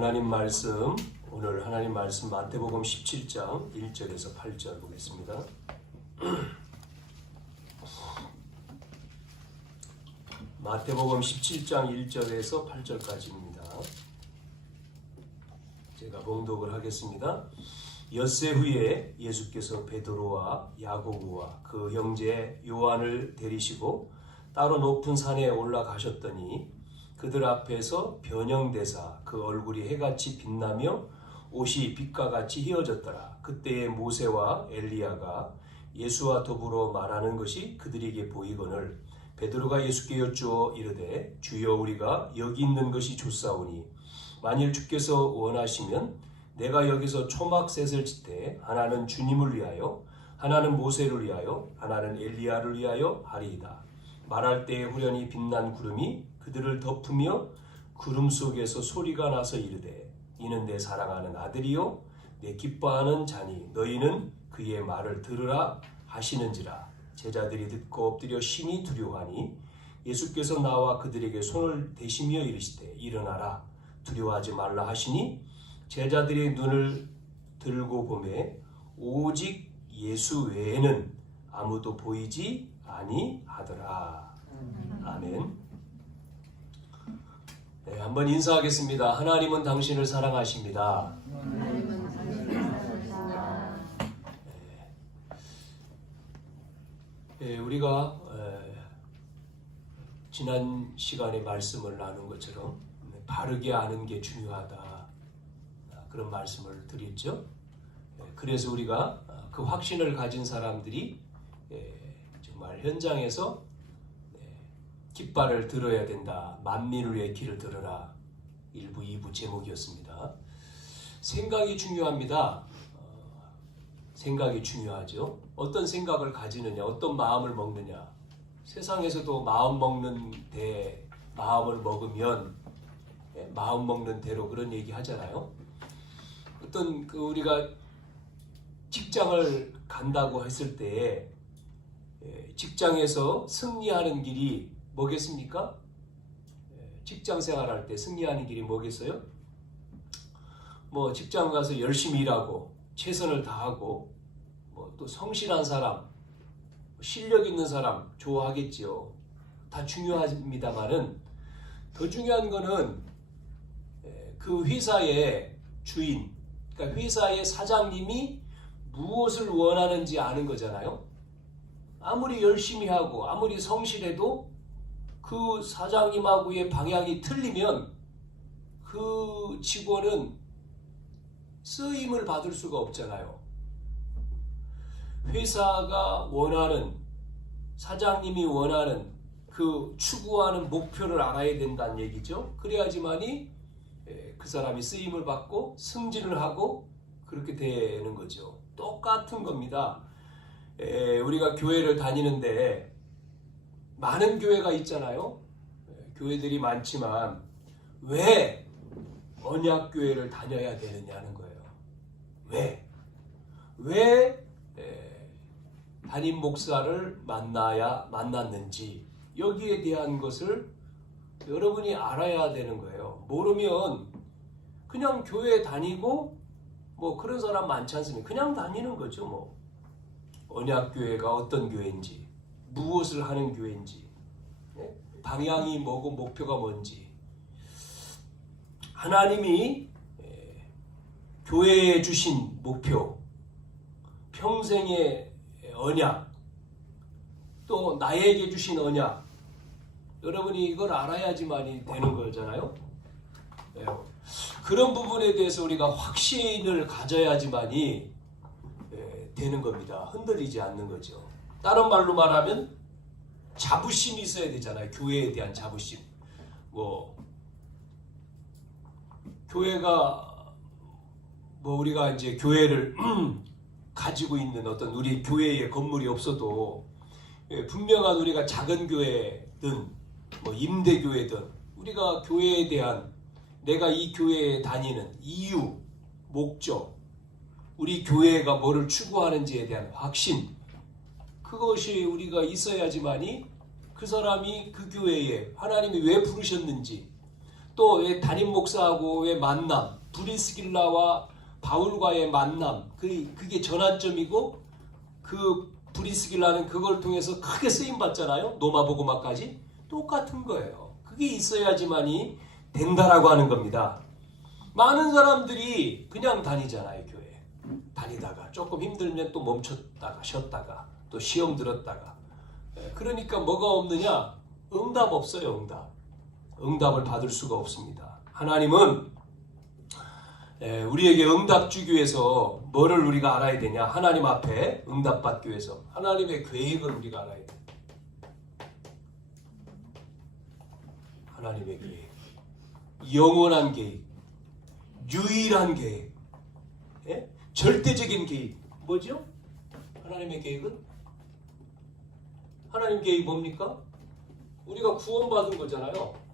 오늘 하나님 말씀 마태복음 17장 1절에서 8절 보겠습니다. 마태복음 17장 1절에서 8절까지입니다. 제가 봉독을 하겠습니다. 엿새 후에 예수께서 베드로와 야고보와 그 형제 요한을 데리시고 따로 높은 산에 올라가셨더니 그들 앞에서 변형되사 그 얼굴이 해같이 빛나며 옷이 빛과 같이 휘어졌더라. 그때에 모세와 엘리야가 예수와 더불어 말하는 것이 그들에게 보이거늘 베드로가 예수께 여쭈어 이르되 주여 우리가 여기 있는 것이 좋사오니 만일 주께서 원하시면 내가 여기서 초막셋을 짓되 하나는 주님을 위하여 하나는 모세를 위하여 하나는 엘리야를 위하여 하리이다. 말할 때에 후련히 빛난 구름이 그들을 덮으며 구름 속에서 소리가 나서 이르되 이는 내 사랑하는 아들이요 내 기뻐하는 자니 너희는 그의 말을 들으라 하시는지라. 제자들이 듣고 엎드려 심히 두려워하니 예수께서 나와 그들에게 손을 대시며 이르시되 일어나라 두려워하지 말라 하시니 제자들이 눈을 들고 보매 오직 예수 외에는 아무도 보이지 아니하더라. 아멘. 네, 한번 인사하겠습니다. 하나님은 당신을 사랑하십니다. 하나님은 당신을 사랑하십니다. 우리가 지난 시간에 말씀을 나눈 것처럼 바르게 아는 게 중요하다. 그런 말씀을 드렸죠. 그래서 우리가 그 확신을 가진 사람들이 정말 현장에서 깃발을 들어야 된다. 만민을 위해 길을 들어라. 1부, 2부 제목이었습니다. 생각이 중요합니다. 생각이 중요하죠. 어떤 생각을 가지느냐, 어떤 마음을 먹느냐. 세상에서도 마음 먹는 데 마음을 먹으면 마음 먹는 대로 그런 얘기 하잖아요. 어떤 우리가 직장을 간다고 했을 때 직장에서 승리하는 길이 뭐겠습니까? 직장 생활할 때 승리하는 길이 뭐겠어요? 뭐 직장 가서 열심히 일하고 최선을 다하고 뭐 또 성실한 사람, 실력 있는 사람 좋아하겠지요. 다 중요합니다만은 더 중요한 거는 그 회사의 주인, 그러니까 회사의 사장님이 무엇을 원하는지 아는 거잖아요. 아무리 열심히 하고 아무리 성실해도 그 사장님하고의 방향이 틀리면 그 직원은 쓰임을 받을 수가 없잖아요. 회사가 원하는, 사장님이 원하는 그 추구하는 목표를 알아야 된다는 얘기죠. 그래야지만이 그 사람이 쓰임을 받고 승진을 하고 그렇게 되는 거죠. 똑같은 겁니다. 우리가 교회를 다니는데 많은 교회가 있잖아요. 교회들이 많지만 왜 언약교회를 다녀야 되느냐는 거예요. 왜 담임 목사를 만났는지 여기에 대한 것을 여러분이 알아야 되는 거예요. 모르면 그냥 교회 다니고 뭐 그런 사람 많지 않습니까? 그냥 다니는 거죠. 뭐 언약교회가 어떤 교회인지, 무엇을 하는 교회인지, 방향이 뭐고 목표가 뭔지, 하나님이 교회에 주신 목표, 평생의 언약, 또 나에게 주신 언약, 여러분이 이걸 알아야지만이 되는 거잖아요. 그런 부분에 대해서 우리가 확신을 가져야지만이 되는 겁니다. 흔들리지 않는 거죠. 다른 말로 말하면 자부심이 있어야 되잖아요. 교회에 대한 자부심. 교회가 우리가 이제 교회를 가지고 있는 어떤 우리 교회의 건물이 없어도 분명한 우리가 작은 교회든 임대교회든 우리가 교회에 대한 내가 이 교회에 다니는 이유, 목적, 우리 교회가 뭐를 추구하는지에 대한 확신, 그것이 우리가 있어야지만이 그 사람이 그 교회에 하나님이 왜 부르셨는지, 또 왜 담임 목사하고의 만남, 브리스길라와 바울과의 만남, 그게 전환점이고 그 브리스길라는 그걸 통해서 크게 쓰임 받잖아요. 노마복음화까지 똑같은 거예요. 그게 있어야지만이 된다라고 하는 겁니다. 많은 사람들이 그냥 다니잖아요. 교회 다니다가 조금 힘들면 또 멈췄다가 쉬었다가 또 시험 들었다가. 그러니까 뭐가 없느냐? 응답 없어요. 응답을 받을 수가 없습니다. 하나님은 우리에게 응답 주기 위해서 뭐를 우리가 알아야 되냐? 하나님 앞에 응답 받기 위해서 하나님의 계획을 우리가 알아야 돼. 하나님의 계획, 영원한 계획, 유일한 계획, 절대적인 계획. 뭐죠? 하나님의 계획은? 하나님 계획이 뭡니까? 우리가 구원받은 거잖아요.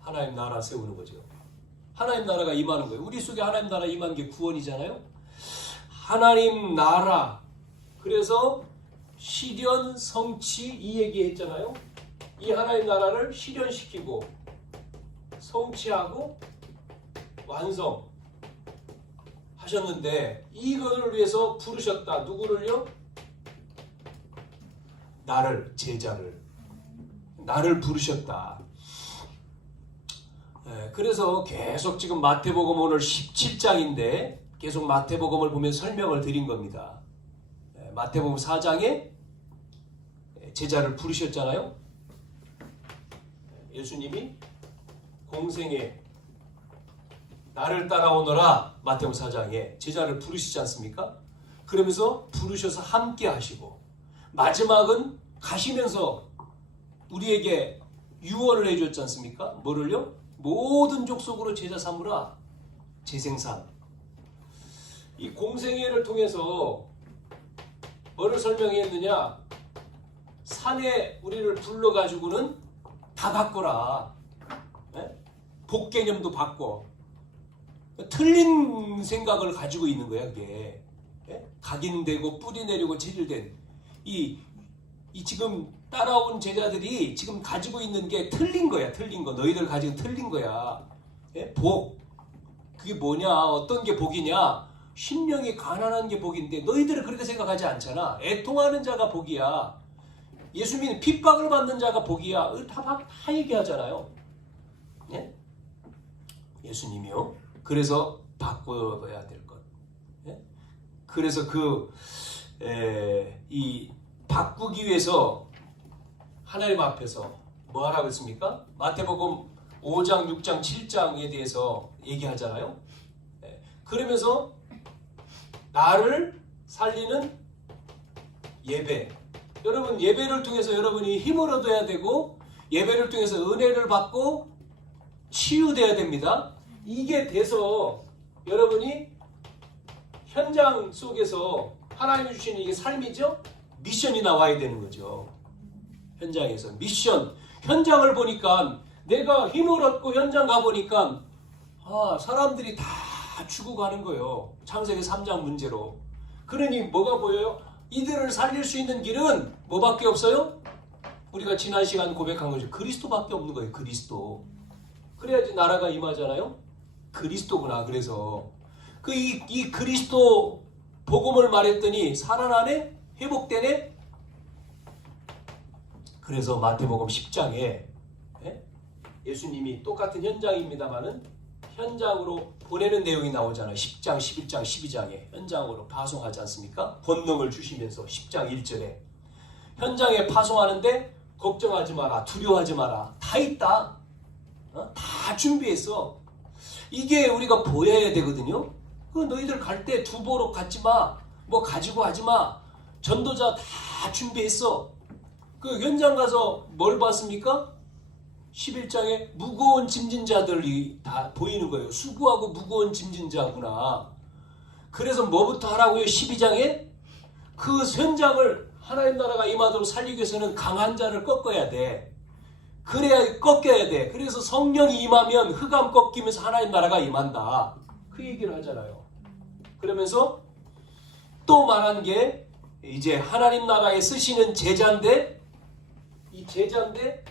하나님 나라 세우는 거죠. 하나님 나라가 임하는 거예요. 우리 속에 하나님 나라 임한 게 구원이잖아요. 하나님 나라. 그래서 실현, 성취 이 얘기했잖아요. 이 하나님 나라를 실현시키고 성취하고 완성 하셨는데 이것을 위해서 부르셨다. 누구를요? 나를, 제자를. 나를 부르셨다. 그래서 계속 지금 마태복음 오늘 17장인데 계속 마태복음을 보면 설명을 드린 겁니다. 마태복음 4장에 제자를 부르셨잖아요. 예수님이 공생에 나를 따라오너라 마태복음 4장에 제자를 부르시지 않습니까? 그러면서 부르셔서 함께 하시고 마지막은 가시면서 우리에게 유언을 해줬지 않습니까? 뭐를요? 모든 족속으로 제자 삼으라. 재생산. 이 공생애를 통해서 뭐를 설명했느냐? 산에 우리를 불러가지고는 다 바꿔라. 복 개념도 바꿔. 틀린 생각을 가지고 있는 거야, 그게. 각인되고 뿌리 내리고 체질된 이 지금 따라온 제자들이 지금 가지고 있는 게 틀린 거야. 틀린 거. 너희들 가지고 틀린 거야. 복. 그게 뭐냐? 어떤 게 복이냐? 신령이 가난한 게 복인데 너희들은 그렇게 생각하지 않잖아. 애통하는 자가 복이야. 예수 믿는 핍박을 받는 자가 복이야. 다 얘기하잖아요. 예? 예수님이요. 그래서 바꿔야 될 것. 예? 그래서 이 바꾸기 위해서 하나님 앞에서 뭐 하라고 했습니까? 마태복음 5장, 6장, 7장에 대해서 얘기하잖아요. 그러면서 나를 살리는 예배. 여러분 예배를 통해서 여러분이 힘을 얻어야 되고 예배를 통해서 은혜를 받고 치유돼야 됩니다. 이게 돼서 여러분이 현장 속에서 하나님이 주시는 이게 삶이죠? 미션이 나와야 되는 거죠. 현장에서 미션. 현장을 보니까 내가 힘을 얻고 현장 가보니까 사람들이 다 죽어가는 거예요. 창세기 3장 문제로. 그러니 뭐가 보여요? 이들을 살릴 수 있는 길은 뭐밖에 없어요? 우리가 지난 시간 고백한 거죠. 그리스도밖에 없는 거예요. 그리스도. 그래야지 나라가 임하잖아요. 그리스도구나. 그래서 이 그리스도 복음을 말했더니 살아나네? 회복되네? 그래서 마태복음 10장에 예수님이 똑같은 현장입니다만은 현장으로 보내는 내용이 나오잖아요. 10장, 11장, 12장에 현장으로 파송하지 않습니까? 권능을 주시면서 10장 1절에 현장에 파송하는데 걱정하지 마라, 두려워하지 마라. 다 있다. 다 준비했어. 이게 우리가 보여야 되거든요. 너희들 갈 때 두보로 갖지 마. 뭐 가지고 하지 마. 전도자 다 준비했어. 그 현장 가서 뭘 봤습니까? 11장에 무거운 짐진 자들이 다 보이는 거예요. 수고하고 무거운 짐진 자구나. 그래서 뭐부터 하라고요? 12장에 그 현장을 하나님 나라가 임하도록 살리기 위해서는 강한 자를 꺾어야 돼. 그래야 꺾여야 돼. 그래서 성령이 임하면 흑암 꺾이면서 하나님 나라가 임한다. 그 얘기를 하잖아요. 그러면서 또 말한 게 이제 하나님 나라에 쓰시는 제자인데 이 제자인데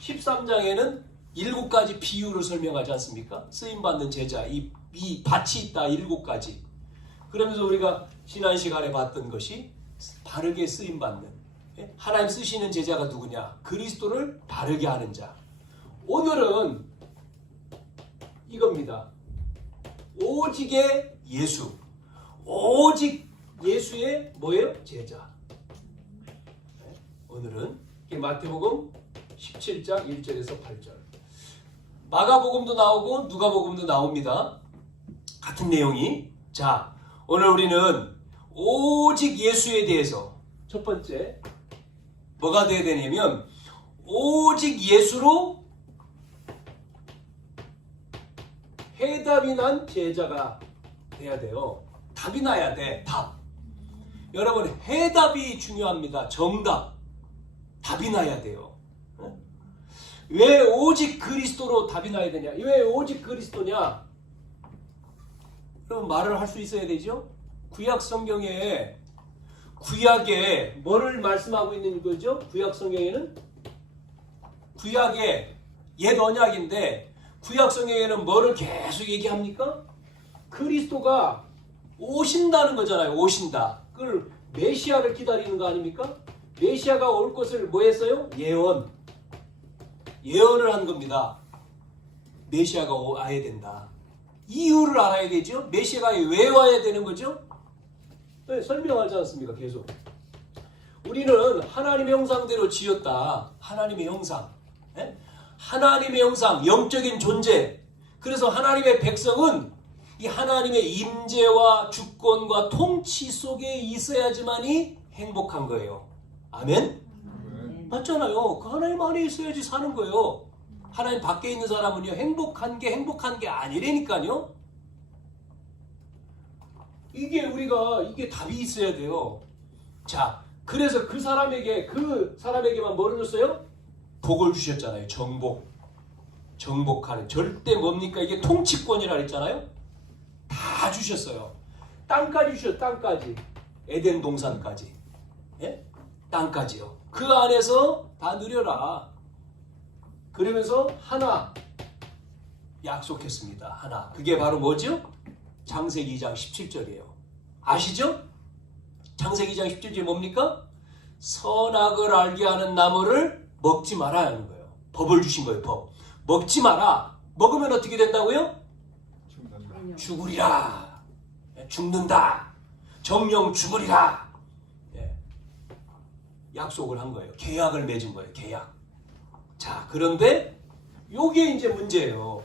13장에는 7가지 비유를 설명하지 않습니까? 쓰임받는 제자, 이 밭이 있다 7가지. 그러면서 우리가 지난 시간에 봤던 것이 바르게 쓰임받는, 하나님 쓰시는 제자가 누구냐? 그리스도를 바르게 하는 자. 오늘은 이겁니다. 오직의 예수. 오직 예수의 뭐예요? 제자. 오늘은 마태복음 17장 1절에서 8절. 마가복음도 나오고 누가복음도 나옵니다. 같은 내용이. 자, 오늘 우리는 오직 예수에 대해서 첫 번째 뭐가 돼야 되냐면 오직 예수로 해답이 난 제자가 돼야 돼요. 답이 나야 돼. 답. 여러분, 해답이 중요합니다. 정답. 답이 나야 돼요. 왜 오직 그리스도로 답이 나야 되냐? 왜 오직 그리스도냐? 그럼 말을 할 수 있어야 되죠? 구약 성경에 구약에 뭐를 말씀하고 있는 거죠? 구약 성경에는 구약의 옛 언약인데 구약 성경에는 뭐를 계속 얘기합니까? 그리스도가 오신다는 거잖아요. 오신다. 그걸 메시아를 기다리는 거 아닙니까? 메시아가 올 것을 뭐 했어요? 예언을 한 겁니다. 메시아가 와야 된다. 이유를 알아야 되죠. 메시아가 왜 와야 되는 거죠? 네, 설명하지 않습니까? 계속. 우리는 하나님의 형상대로 지었다. 하나님의 형상. 네? 하나님의 형상, 영적인 존재. 그래서 하나님의 백성은 이 하나님의 임재와 주권과 통치 속에 있어야지만이 행복한 거예요. 아멘? 맞잖아요. 그 하나님 안에 있어야지 사는 거예요. 하나님 밖에 있는 사람은요, 행복한 게 아니라니까요. 이게 답이 있어야 돼요. 자, 그래서 그 사람에게만 뭐를 줬어요? 복을 주셨잖아요. 정복하는. 절대 뭡니까? 이게 통치권이라 그랬잖아요. 다 주셨어요. 땅까지 주셨어요. 땅까지. 에덴 동산까지. 예? 땅까지요. 그 안에서 다 누려라. 그러면서 하나 약속했습니다. 하나. 그게 바로 뭐죠? 창세기 2장 17절이에요. 아시죠? 창세기 2장 17절이 뭡니까? 선악을 알게 하는 나무를 먹지 말아야 하는 거예요. 법을 주신 거예요. 법. 먹지 마라. 먹으면 어떻게 된다고요? 죽으리라. 죽는다. 정령 죽으리라. 약속을 한 거예요. 계약을 맺은 거예요. 계약. 자, 그런데 요게 이제 문제예요.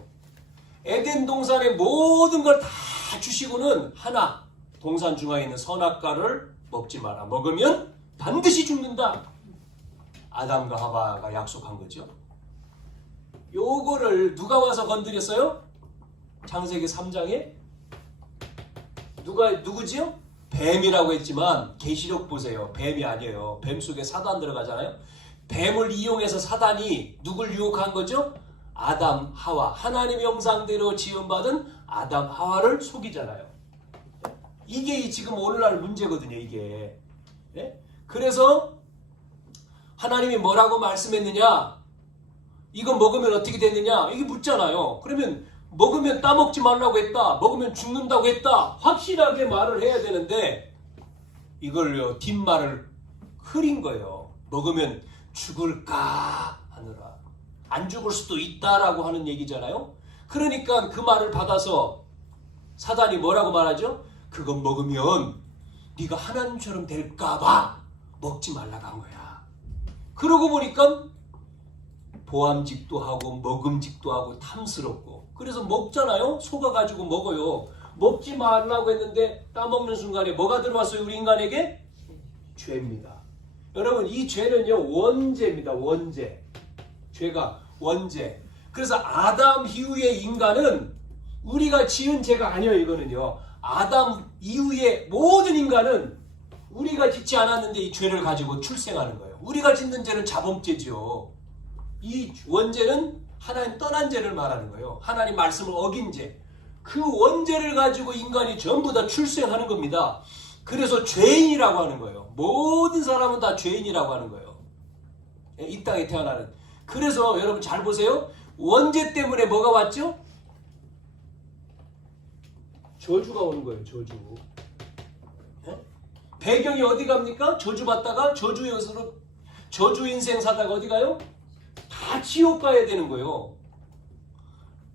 에덴 동산의 모든 걸 다 주시고는 하나, 동산 중앙에 있는 선악과를 먹지 마라. 먹으면 반드시 죽는다. 아담과 하와가 약속한 거죠. 요거를 누가 와서 건드렸어요? 창세기 3장에 누구지요? 뱀이라고 했지만 계시록 보세요. 뱀이 아니에요. 뱀 속에 사단 들어가잖아요. 뱀을 이용해서 사단이 누굴 유혹한 거죠? 아담, 하와. 하나님의 형상대로 지음받은 아담, 하와를 속이잖아요. 이게 지금 오늘날 문제거든요. 이게. 네? 그래서 하나님이 뭐라고 말씀했느냐? 이거 먹으면 어떻게 되느냐? 이게 묻잖아요. 그러면 먹으면 따먹지 말라고 했다. 먹으면 죽는다고 했다. 확실하게 말을 해야 되는데 이걸요. 뒷말을 흐린 거예요. 먹으면 죽을까 하느라. 안 죽을 수도 있다라고 하는 얘기잖아요. 그러니까 그 말을 받아서 사단이 뭐라고 말하죠? 그거 먹으면 네가 하나님처럼 될까 봐 먹지 말라고 한 거야. 그러고 보니까 보암직도 하고 먹음직도 하고 탐스럽고 그래서 먹잖아요. 속아가지고 먹어요. 먹지 말라고 했는데 따먹는 순간에 뭐가 들어왔어요? 우리 인간에게? 죄입니다. 여러분 이 죄는요 원죄입니다. 원죄. 죄가 원죄. 그래서 아담 이후의 인간은 우리가 지은 죄가 아니에요. 이거는요. 아담 이후의 모든 인간은 우리가 짓지 않았는데 이 죄를 가지고 출생하는 거예요. 우리가 짓는 죄는 자범죄죠. 이 원죄는 하나님 떠난 죄를 말하는 거예요. 하나님 말씀을 어긴 죄. 그 원죄를 가지고 인간이 전부 다 출생하는 겁니다. 그래서 죄인이라고 하는 거예요. 모든 사람은 다 죄인이라고 하는 거예요. 이 땅에 태어나는. 그래서 여러분 잘 보세요. 원죄 때문에 뭐가 왔죠? 저주가 오는 거예요. 저주. 예? 배경이 어디 갑니까? 저주 받다가 저주 인생 사다가 어디 가요? 다 지옥 가야 되는 거예요.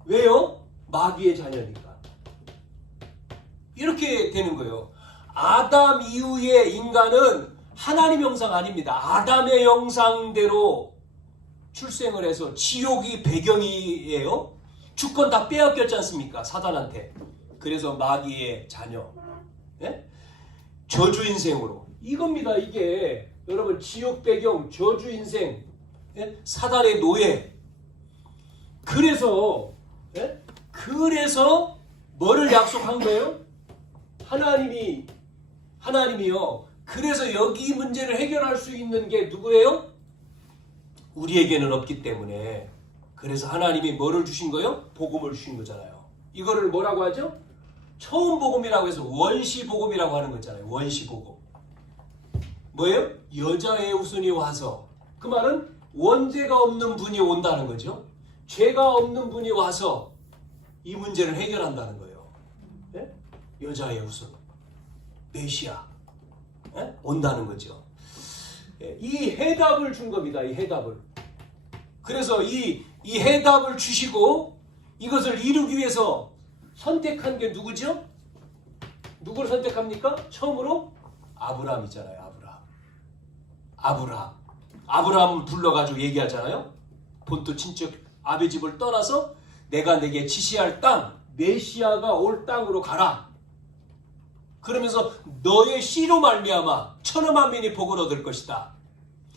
왜요? 마귀의 자녀니까. 이렇게 되는 거예요. 아담 이후의 인간은 하나님 형상 아닙니다. 아담의 형상대로 출생을 해서 지옥이 배경이에요. 주권 다 빼앗겼지 않습니까? 사단한테. 그래서 마귀의 자녀. 예? 저주 인생으로. 이겁니다. 이게 여러분 지옥 배경, 저주 인생, 예? 사단의 노예. 그래서 예? 그래서 뭐를 약속한 거예요? 하나님이요. 그래서 여기 문제를 해결할 수 있는 게 누구예요? 우리에게는 없기 때문에. 그래서 하나님이 뭐를 주신 거예요? 복음을 주신 거잖아요. 이거를 뭐라고 하죠? 처음 복음이라고 해서 원시 복음이라고 하는 거잖아요. 원시 복음. 뭐예요? 여자의 후손이 와서. 그 말은 원죄가 없는 분이 온다는 거죠. 죄가 없는 분이 와서 이 문제를 해결한다는 거예요. 네? 여자의 후손. 메시아. 네? 온다는 거죠. 이 해답을 준 겁니다. 이 해답을. 그래서 이 해답을 주시고 이것을 이루기 위해서 선택한 게 누구죠? 누구를 선택합니까? 처음으로 아브라함이잖아요. 아브라함을 불러가지고 얘기하잖아요. 본토 친척 아비 집을 떠나서 내가 내게 지시할 땅, 메시아가 올 땅으로 가라. 그러면서 너의 씨로 말미암아 천하 만민이 복을 얻을 것이다.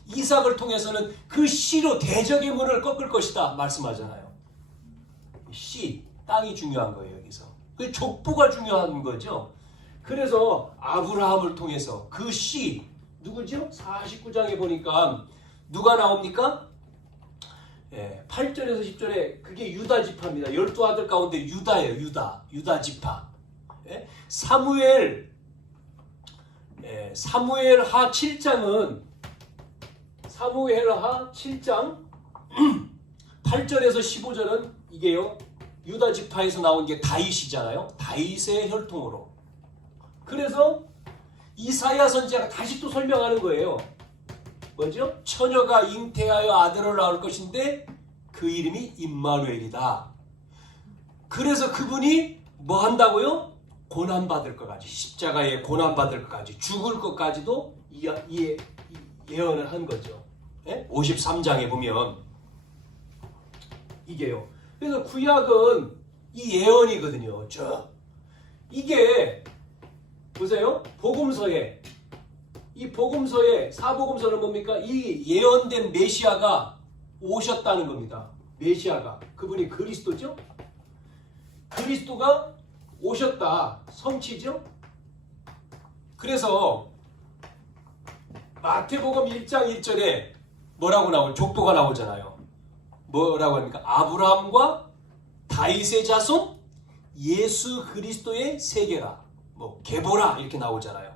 이삭을 통해서는 그 씨로 대적의 문을 꺾을 것이다 말씀하잖아요. 씨, 땅이 중요한 거예요. 여기서 그 족보가 중요한 거죠. 그래서 아브라함을 통해서 그 씨 누구죠? 49장에 보니까 누가 나옵니까? 8절에서 10절에 그게 유다 지파입니다. 12아들 가운데 유다예요. 유다 지파. 사무엘하 7장은 사무엘하 7장 8절에서 15절은 이게요. 유다 지파에서 나온 게 다윗이잖아요. 다윗의 혈통으로. 그래서 이사야 선지자가 다시 또 설명하는 거예요. 뭐죠? 처녀가 잉태하여 아들을 낳을 것인데 그 이름이 임마누엘이다. 그래서 그분이 뭐 한다고요? 고난받을 것까지, 십자가에 고난받을 것까지, 죽을 것까지도 예언을 한 거죠. 53장에 보면 이게요. 그래서 구약은 이 예언이거든요. 이게 보세요. 복음서에 이 복음서에 사복음서는 뭡니까? 이 예언된 메시아가 오셨다는 겁니다. 메시아가 그분이 그리스도죠. 그리스도가 오셨다. 성취죠. 그래서 마태복음 1장 1절에 뭐라고 나오죠? 족보가 나오잖아요. 뭐라고 합니까? 아브라함과 다윗의 자손 예수 그리스도의 세계라. 뭐 계보라 이렇게 나오잖아요.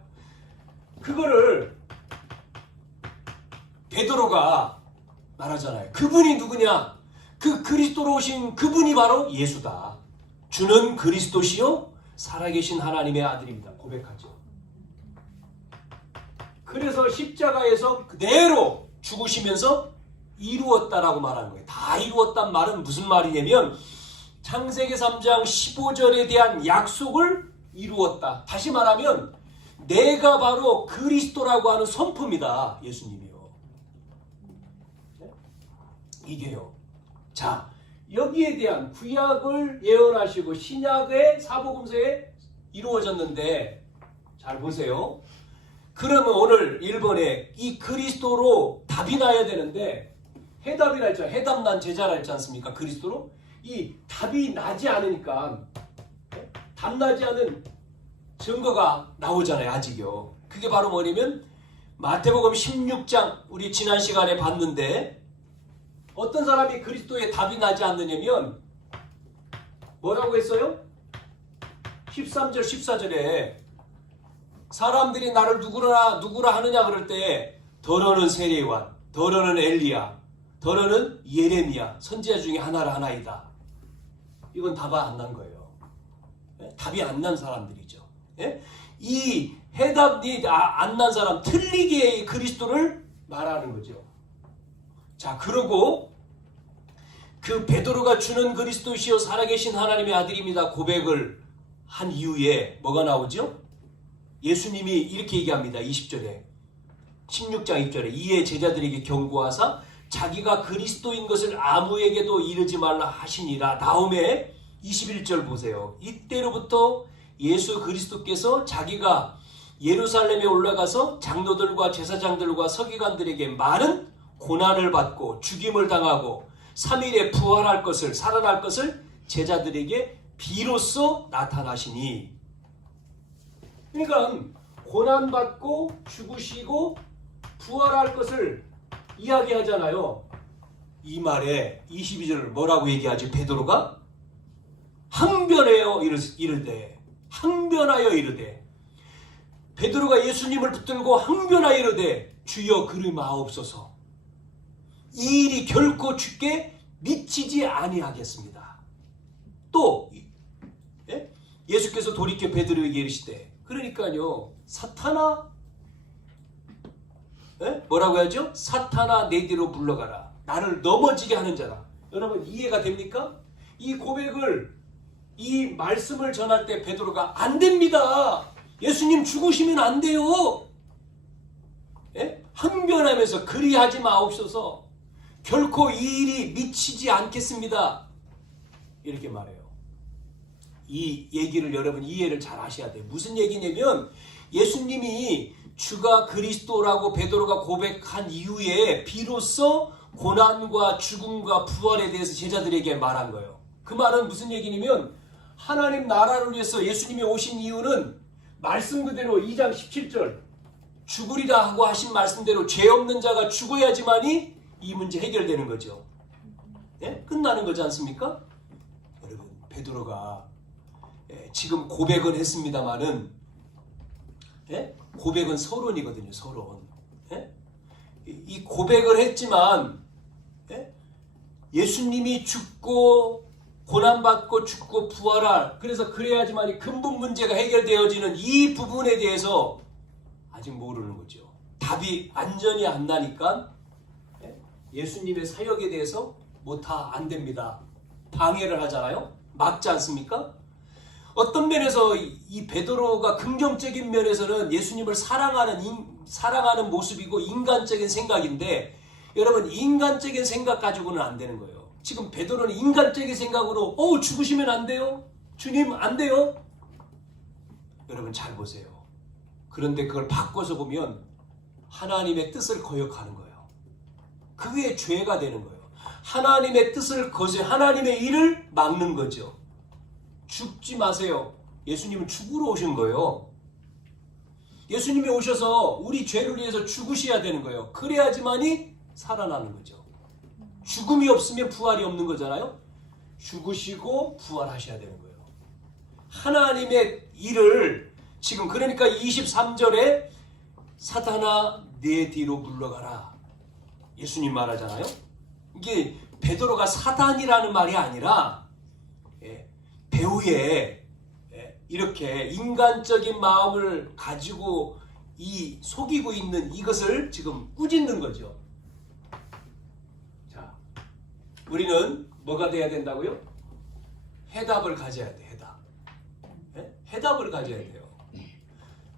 그거를 베드로가 말하잖아요. 그분이 누구냐? 그 그리스도로 오신 그분이 바로 예수다. 주는 그리스도시요 살아계신 하나님의 아들입니다. 고백하죠. 그래서 십자가에서 그대로 죽으시면서 이루었다라고 말하는 거예요. 다 이루었단 말은 무슨 말이냐면 창세기 3장 15절에 대한 약속을 이루었다. 다시 말하면 내가 바로 그리스도라고 하는 선포입니다. 예수님이요. 이게요. 자, 여기에 대한 구약을 예언하시고 신약의 사복음서에 이루어졌는데 잘 보세요. 그러면 오늘 1번에 이 그리스도로 답이 나야 되는데 해답이라 했잖아요. 해답난 제자라 했지 않습니까? 그리스도로. 이 답이 나지 않으니까 답 나지 않은 증거가 나오잖아요. 아직요. 그게 바로 뭐냐면 마태복음 16장 우리 지난 시간에 봤는데 어떤 사람이 그리스도의 답이 나지 않느냐면 뭐라고 했어요? 13절 14절에 사람들이 나를 누구라 하느냐 그럴 때 더러는 세례요한, 더러는 엘리야, 더러는 예레미야 선지자 중에 하나이다. 이건 답이 안 난 거예요. 예? 답이 안 난 사람들이죠. 예? 이 해답이 안 난 사람, 틀리게 그리스도를 말하는 거죠. 자, 그러고 그 베드로가 주는 그리스도시요 살아계신 하나님의 아들입니다 고백을 한 이후에 뭐가 나오죠? 예수님이 이렇게 얘기합니다. 20절에 16장 2절에 이에 제자들에게 경고하사 자기가 그리스도인 것을 아무에게도 이르지 말라 하시니라. 다음에 21절 보세요. 이때로부터 예수 그리스도께서 자기가 예루살렘에 올라가서 장로들과 제사장들과 서기관들에게 많은 고난을 받고 죽임을 당하고 3일에 부활할 것을 살아날 것을 제자들에게 비로소 나타나시니. 그러니까 고난받고 죽으시고 부활할 것을 이야기하잖아요. 이 말에 22절을 뭐라고 얘기하지? 베드로가 항변하여 이르되 베드로가 예수님을 붙들고 항변하여 이르되 주여 그리 마옵소서 이 일이 결코 주께 미치지 아니하겠습니다. 또 예수께서 돌이켜 베드로에게 이르시되 그러니까요 사탄아 뭐라고 하죠? 사탄아 내 뒤로 물러가라. 나를 넘어지게 하는 자라. 여러분 이해가 됩니까? 이 고백을 이 말씀을 전할 때 베드로가 안 됩니다. 예수님 죽으시면 안 돼요. 항변하면서 그리하지 마옵소서. 결코 이 일이 미치지 않겠습니다. 이렇게 말해요. 이 얘기를 여러분 이해를 잘 하셔야 돼요. 무슨 얘기냐면 예수님이 주가 그리스도라고 베드로가 고백한 이후에 비로소 고난과 죽음과 부활에 대해서 제자들에게 말한 거예요. 그 말은 무슨 얘기냐면 하나님 나라를 위해서 예수님이 오신 이유는 말씀 그대로 2장 17절 죽으리라 하고 하신 말씀대로 죄 없는 자가 죽어야지만이 이 문제 해결되는 거죠. 끝나는 거지 않습니까? 여러분 베드로가 지금 고백은 했습니다마는 고백은 서론이거든요. 서론. 이 고백을 했지만 예수님이 죽고 고난받고 죽고 부활할 그래서 그래야지만 이 근본 문제가 해결되어지는 이 부분에 대해서 아직 모르는 거죠. 답이 완전히 안 나니까 예수님의 사역에 대해서 안 됩니다. 방해를 하잖아요. 막지 않습니까? 어떤 면에서 이 베드로가 긍정적인 면에서는 예수님을 사랑하는 모습이고 인간적인 생각인데 여러분 인간적인 생각 가지고는 안 되는 거예요. 지금 베드로는 인간적인 생각으로 죽으시면 안 돼요. 주님 안 돼요. 여러분 잘 보세요. 그런데 그걸 바꿔서 보면 하나님의 뜻을 거역하는 거예요. 그게 죄가 되는 거예요. 하나님의 뜻을 하나님의 일을 막는 거죠. 죽지 마세요. 예수님은 죽으러 오신 거예요. 예수님이 오셔서 우리 죄를 위해서 죽으셔야 되는 거예요. 그래야지만이 살아나는 거죠. 죽음이 없으면 부활이 없는 거잖아요. 죽으시고 부활하셔야 되는 거예요. 하나님의 일을 지금 그러니까 23절에 사탄아 내 뒤로 물러가라. 예수님 말하잖아요. 이게 베드로가 사단이라는 말이 아니라 배후에 이렇게 인간적인 마음을 가지고 속이고 있는 이것을 지금 꾸짖는 거죠. 자, 우리는 뭐가 돼야 된다고요? 해답을 가져야 돼. 해답을 가져야 돼요.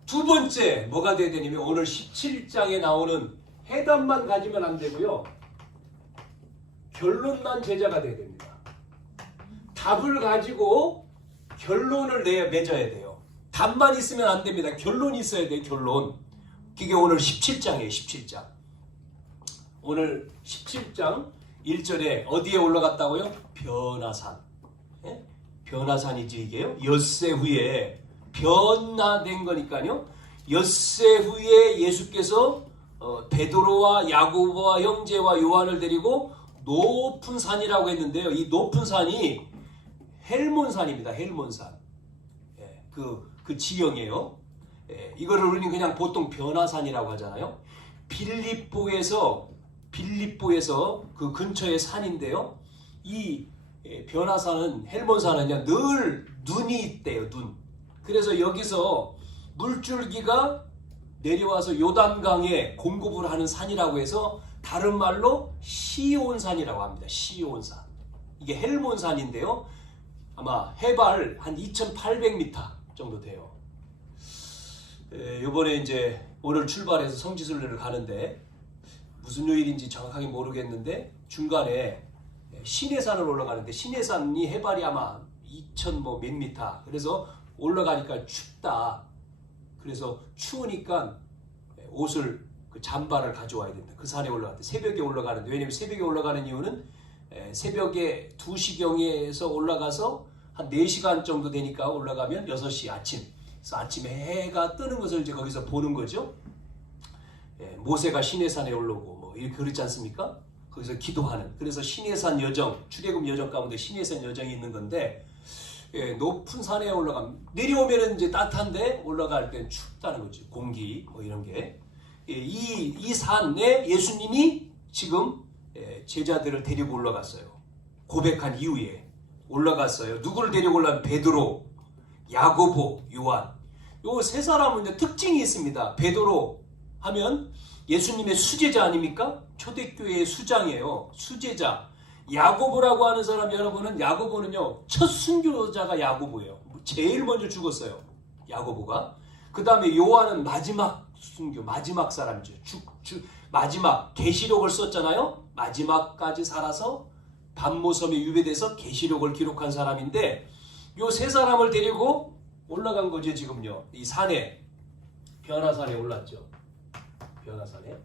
두 번째 뭐가 돼야 되냐면 오늘 17장에 나오는 해답만 가지면 안 되고요. 결론난 제자가 돼야 됩니다. 답을 가지고 결론을 맺어야 돼요. 답만 있으면 안 됩니다. 결론이 있어야 돼요. 결론. 그게 오늘 17장이에요. 17장. 오늘 17장 1절에 어디에 올라갔다고요? 변화산. 변화산이지 이게요. 엿새 후에 변화된 거니까요. 엿새 후에 예수께서 베드로와 야고보와 형제와 요한을 데리고 높은 산이라고 했는데요. 이 높은 산이 헬몬산입니다. 헬몬산. 그 지형이에요. 이거를 우리는 그냥 보통 변화산이라고 하잖아요. 빌립보에서 빌립보에서 그 근처의 산인데요. 이 변화산은 헬몬산은요 늘 눈이 있대요. 눈. 그래서 여기서 물줄기가 내려와서 요단강에 공급을 하는 산이라고 해서 다른 말로 시온산이라고 합니다. 시온산. 이게 헬몬산인데요. 아마 해발 한 2,800m 정도 돼요. 이번에 이제 오늘 출발해서 성지순례를 가는데 무슨 요일인지 정확하게 모르겠는데 중간에 신해산을 올라가는데 신해산이 해발이 아마 2,000 뭐 몇 미터. 그래서 올라가니까 춥다. 그래서 추우니까 옷을 그 잠바를 가져와야 된다. 그 산에 올라갈 때 새벽에 올라가는데 왜냐면 새벽에 올라가는 이유는 새벽에 2시경에서 올라가서 한 4시간 정도 되니까 올라가면 6시 아침. 그래서 아침에 해가 뜨는 것을 이제 거기서 보는 거죠. 모세가 시내산에 올라오고 뭐 이렇게 그렇지 않습니까? 거기서 기도하는. 그래서 시내산 여정, 출애굽 여정 가운데 시내산 여정이 있는 건데 높은 산에 올라가면 내려오면은 이제 따뜻한데 올라갈 땐 춥다는 거죠. 공기 뭐 이런 게. 이 산에 예수님이 지금 제자들을 데리고 올라갔어요. 고백한 이후에 올라갔어요. 누구를 데리고 올라가면 베드로, 야고보, 요한. 요 세 사람은 이제 특징이 있습니다. 베드로 하면 예수님의 수제자 아닙니까? 초대교회의 수장이에요. 수제자. 야고보라고 하는 사람 여러분은 야고보는요 첫 순교자가 야고보예요. 제일 먼저 죽었어요. 야고보가. 그 다음에 요한은 마지막 순교, 마지막 사람이죠. 마지막 계시록을 썼잖아요. 마지막까지 살아서 반모섬에 유배돼서 계시록을 기록한 사람인데 요 세 사람을 데리고 올라간 거죠. 지금요 이 산에 변화산에 올랐죠. 변화산에.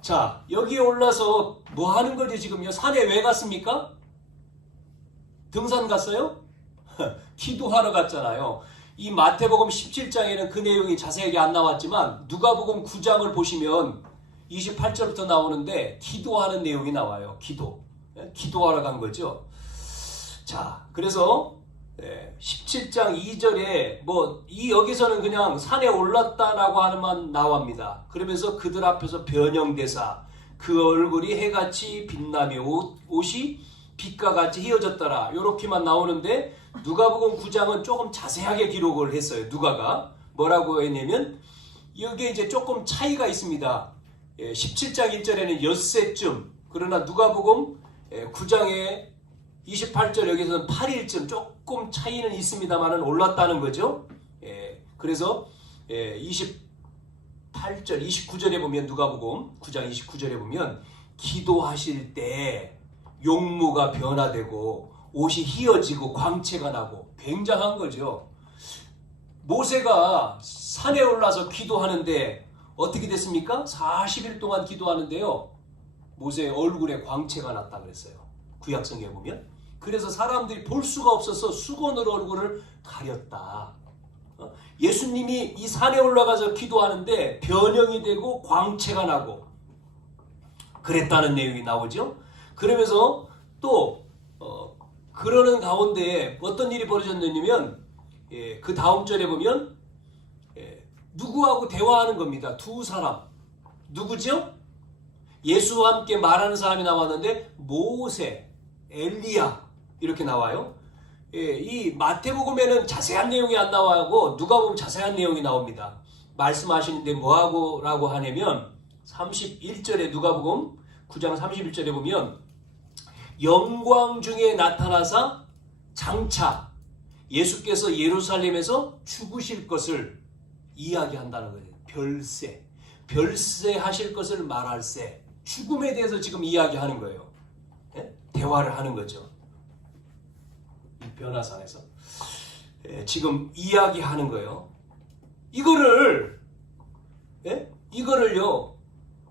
자, 여기에 올라서 뭐 하는 거지 지금요? 산에 왜 갔습니까? 등산 갔어요? 기도하러 갔잖아요. 이 마태복음 17장에는 그 내용이 자세하게 안 나왔지만 누가복음 9장을 보시면 28절부터 나오는데 기도하는 내용이 나와요. 기도하러 간 거죠. 자, 그래서 17장 2절에 여기서는 그냥 산에 올랐다라고 하는만 나옵니다. 그러면서 그들 앞에서 변형대사 그 얼굴이 해같이 빛나며 옷이 빛과 같이 휘어졌더라 이렇게만 나오는데 누가복음 9장은 조금 자세하게 기록을 했어요. 누가가 뭐라고 했냐면 여기에 이제 조금 차이가 있습니다. 17장 1절에는 엿새쯤 그러나 누가복음 9장에 28절 여기서는 8일쯤 조금 차이는 있습니다만은 올랐다는 거죠. 그래서 28절, 29절에 보면 누가복음 9장 29절에 보면 기도하실 때 용모가 변화되고 옷이 휘어지고 광채가 나고 굉장한 거죠. 모세가 산에 올라서 기도하는데 어떻게 됐습니까? 40일 동안 기도하는데요. 모세의 얼굴에 광채가 났다 그랬어요. 구약성경에 보면. 그래서 사람들이 볼 수가 없어서 수건으로 얼굴을 가렸다. 예수님이 이 산에 올라가서 기도하는데 변형이 되고 광채가 나고 그랬다는 내용이 나오죠. 그러면서 또 그러는 가운데 어떤 일이 벌어졌냐면 그 다음 절에 보면 누구하고 대화하는 겁니다. 두 사람. 누구죠? 예수와 함께 말하는 사람이 나왔는데 모세, 엘리야 이렇게 나와요. 이 마태복음에는 자세한 내용이 안 나와고 누가복음 자세한 내용이 나옵니다. 말씀하시는데 뭐하고라고 하냐면 31절에 누가복음 9장 31절에 보면 영광 중에 나타나사 장차 예수께서 예루살렘에서 죽으실 것을 이야기한다는 거예요. 별세 하실 것을 말할세. 죽음에 대해서 지금 이야기하는 거예요. 대화를 하는 거죠. 이 변화산에서 지금 이야기하는 거예요. 이거를요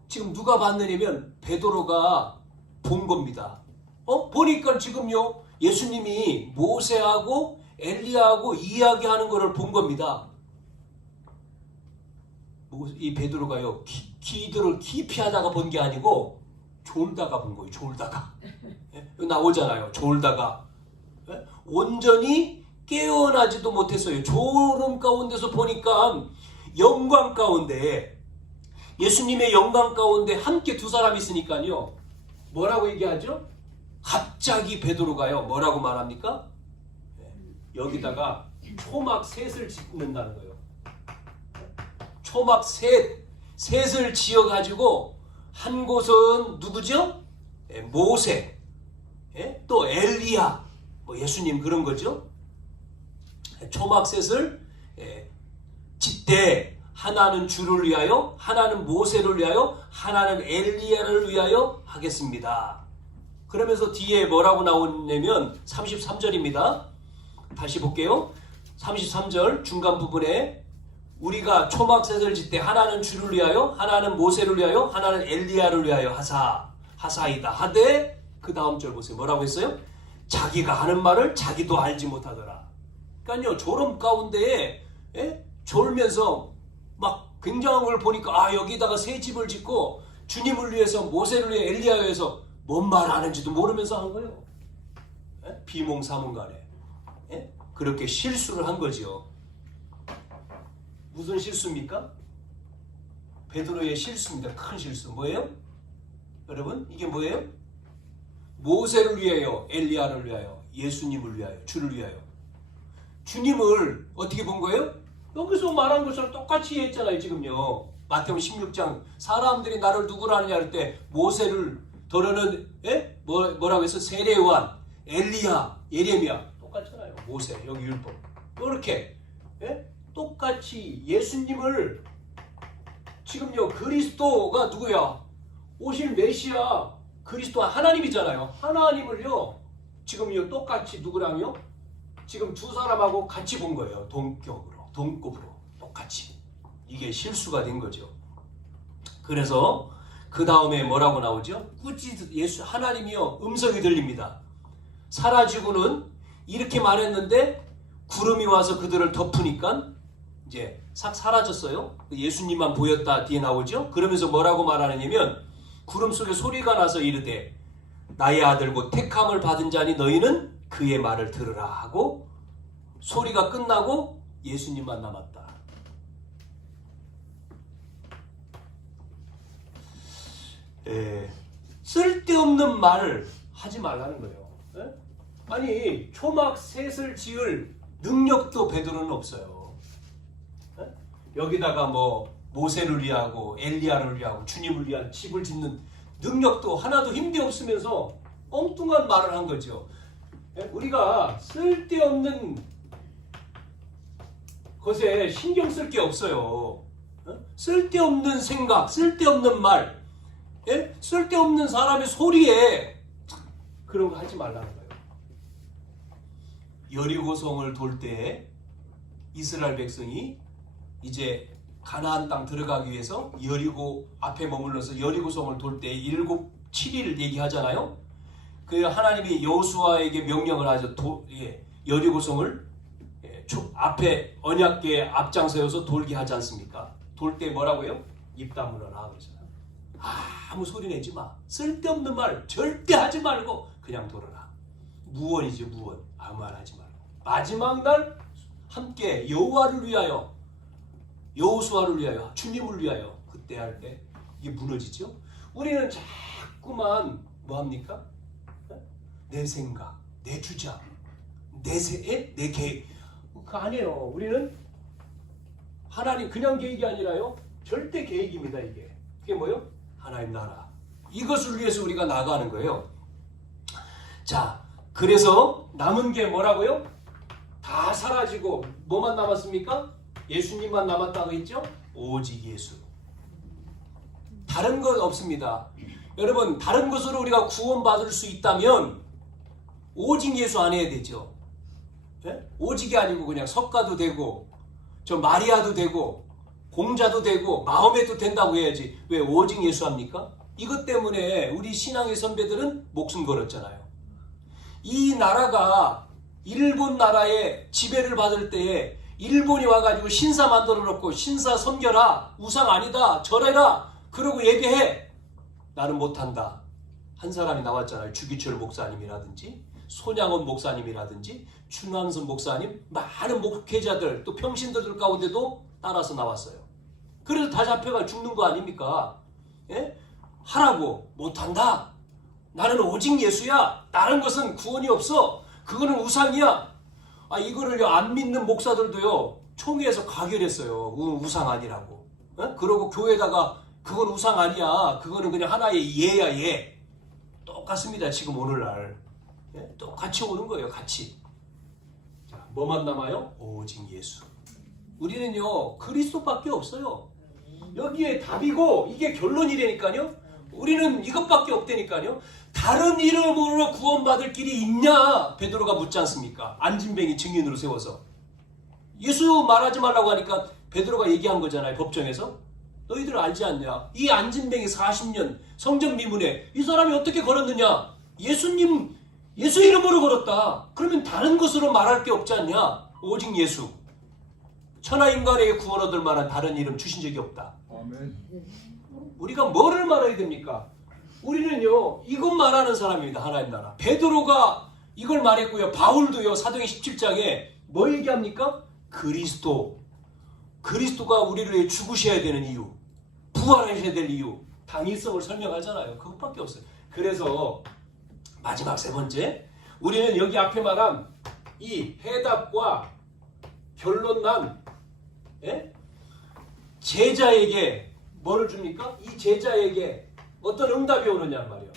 지금 누가 봤느냐면 베드로가 본 겁니다. 보니까 지금요 예수님이 모세하고 엘리야하고 이야기하는 거를 본 겁니다. 이 베드로가요 기도를 깊이 하다가 본 게 아니고 졸다가 본 거예요. 졸다가. 나오잖아요. 졸다가. 온전히 깨어나지도 못했어요. 졸음 가운데서 보니까 영광 가운데 예수님의 영광 가운데 함께 두 사람이 있으니까요. 뭐라고 얘기하죠? 갑자기 베드로가요. 뭐라고 말합니까? 여기다가 초막 셋을 짓는다는 거예요. 초막 셋을 지어가지고 한 곳은 누구죠? 모세, 또 엘리야, 뭐 예수님 그런 거죠. 초막 셋을 짓되 하나는 주를 위하여, 하나는 모세를 위하여, 하나는 엘리야를 위하여 하겠습니다. 그러면서 뒤에 뭐라고 나오냐면 33절입니다. 다시 볼게요. 33절 중간 부분에 우리가 초막셋을 짓되 하나는 주를 위하여, 하나는 모세를 위하여, 하나는 엘리야를 위하여 하사이다 하되, 그 다음 절 보세요. 뭐라고 했어요? 자기가 하는 말을 자기도 알지 못하더라. 그러니까요, 졸음 가운데에 졸면서 막 굉장한 걸 보니까 여기다가 새 집을 짓고 주님을 위해서, 모세를 위해, 엘리야를 위해서 뭔 말 하는지도 모르면서 한 거예요. 비몽사몽간에 그렇게 실수를 한 거죠. 무슨 실수입니까? 베드로의 실수입니다. 큰 실수. 뭐예요? 여러분, 이게 뭐예요? 모세를 위하여, 엘리야를 위하여, 예수님을 위하여, 주를 위하여. 주님을 어떻게 본 거예요? 여기서 말한 것처럼 똑같이 했잖아요. 지금요. 마태복음 16장 사람들이 나를 누구라 하느냐 할 때 모세를 더러는 뭐라고 해서 세례요한, 엘리야, 예레미야 똑같잖아요. 모세, 여기 율법. 이렇게 똑같이 예수님을 지금요, 그리스도가 누구야? 오실 메시아 그리스도가 하나님이잖아요. 하나님을요 지금요 똑같이 누구랑요? 지금 두 사람하고 같이 본 거예요. 동급으로 똑같이. 이게 실수가 된 거죠. 그래서 그 다음에 뭐라고 나오죠? 꾸짖 예수 하나님이요 음성이 들립니다. 사라지고는 이렇게 말했는데 구름이 와서 그들을 덮으니까 이제 싹 사라졌어요. 예수님만 보였다 뒤에 나오죠. 그러면서 뭐라고 말하느냐면 구름 속에 소리가 나서 이르되 나의 아들 곧 택함을 받은 자니 너희는 그의 말을 들으라 하고 소리가 끝나고 예수님만 남았다. 쓸데없는 말을 하지 말라는 거예요. 아니 초막 셋을 지을 능력도 베드로는 없어요. 여기다가 뭐 모세를 위하고 엘리야를 위하고 주님을 위한 집을 짓는 능력도 하나도 힘대 없으면서 엉뚱한 말을 한 거죠. 우리가 쓸데없는 것에 신경 쓸 게 없어요. 쓸데없는 생각, 쓸데없는 말, 쓸데없는 사람의 소리에 그런 거 하지 말라는 거예요. 여리고성을 돌 때 이스라엘 백성이 이제 가나안 땅 들어가기 위해서 여리고 앞에 머물러서 여리고성을 돌 때 7일 얘기하잖아요. 그 하나님이 여호수아에게 명령을 하죠. 여리고성을 앞에 언약궤 앞장서서 돌게 하지 않습니까? 돌 때 뭐라고요? 입 다물어라 그러잖아요. 아무 소리 내지 마. 쓸데없는 말 절대 하지 말고 그냥 돌아라. 무언이죠, 무언. 아무 말 하지 말고. 마지막 날 함께 여호와를 위하여, 여호수아를 위하여, 주님을 위하여 그때 할 때 이게 무너지죠. 우리는 자꾸만 뭐합니까? 내 생각, 내 주장, 내 계획. 그거 아니에요. 우리는 하나님 그냥 계획이 아니라요. 절대 계획입니다. 이게. 그게 뭐예요? 하나님 나라. 이것을 위해서 우리가 나가는 거예요. 자, 그래서 남은 게 뭐라고요? 다 사라지고 뭐만 남았습니까? 예수님만 남았다고 했죠? 오직 예수. 다른 것 없습니다. 여러분, 다른 것으로 우리가 구원받을 수 있다면 오직 예수 안 해야 되죠. 오직이 아니고 그냥 석가도 되고 저 마리아도 되고 공자도 되고 마음에도 된다고 해야지 왜 오직 예수 합니까? 이것 때문에 우리 신앙의 선배들은 목숨 걸었잖아요. 이 나라가 일본 나라의 지배를 받을 때에 일본이 와가지고 신사 만들어 놓고 신사 섬겨라, 우상 아니다, 절해라 그러고 얘기해. 나는 못한다. 한 사람이 나왔잖아요. 주기철 목사님이라든지 손양원 목사님이라든지 준왕선 목사님, 많은 목회자들 또 평신도들 가운데도 따라서 나왔어요. 그래서 다 잡혀가 죽는 거 아닙니까? 예? 하라고 못한다. 나는 오직 예수야. 다른 것은 구원이 없어. 그거는 우상이야. 이거를요 안 믿는 목사들도요 총회에서 가결했어요. 우상 아니라고. 예? 그러고 교회에다가 그건 우상 아니야. 그거는 그냥 하나의 예야 예. 똑같습니다. 지금 오늘날. 예? 똑같이 오는 거예요. 같이. 자, 뭐만 남아요? 오직 예수. 우리는요 그리스도밖에 없어요. 여기에 답이고 이게 결론이라니까요. 우리는 이것밖에 없다니까요. 다른 이름으로 구원받을 길이 있냐? 베드로가 묻지 않습니까? 안진뱅이 증인으로 세워서. 예수 말하지 말라고 하니까 베드로가 얘기한 거잖아요. 법정에서. 너희들 알지 않냐? 이 안진뱅이 40년 성전 미문에 이 사람이 어떻게 걸었느냐? 예수님, 예수 이름으로 걸었다. 그러면 다른 것으로 말할 게 없지 않냐? 오직 예수. 천하인간에게 구원 얻을 만한 다른 이름 주신 적이 없다. 아멘. 우리가 뭐를 말해야 됩니까? 우리는요 이것 말하는 사람입니다. 하나님 나라. 베드로가 이걸 말했고요. 바울도요 사도행 17장에 뭐 얘기합니까? 그리스도가 우리를 위해 죽으셔야 되는 이유, 부활하셔야 될 이유, 당위성을 설명하잖아요. 그것밖에 없어요. 그래서 마지막 세 번째, 우리는 여기 앞에 말한 이 해답과 결론난 제자에게 뭐를 줍니까? 이 제자에게 어떤 응답이 오느냐 말이에요.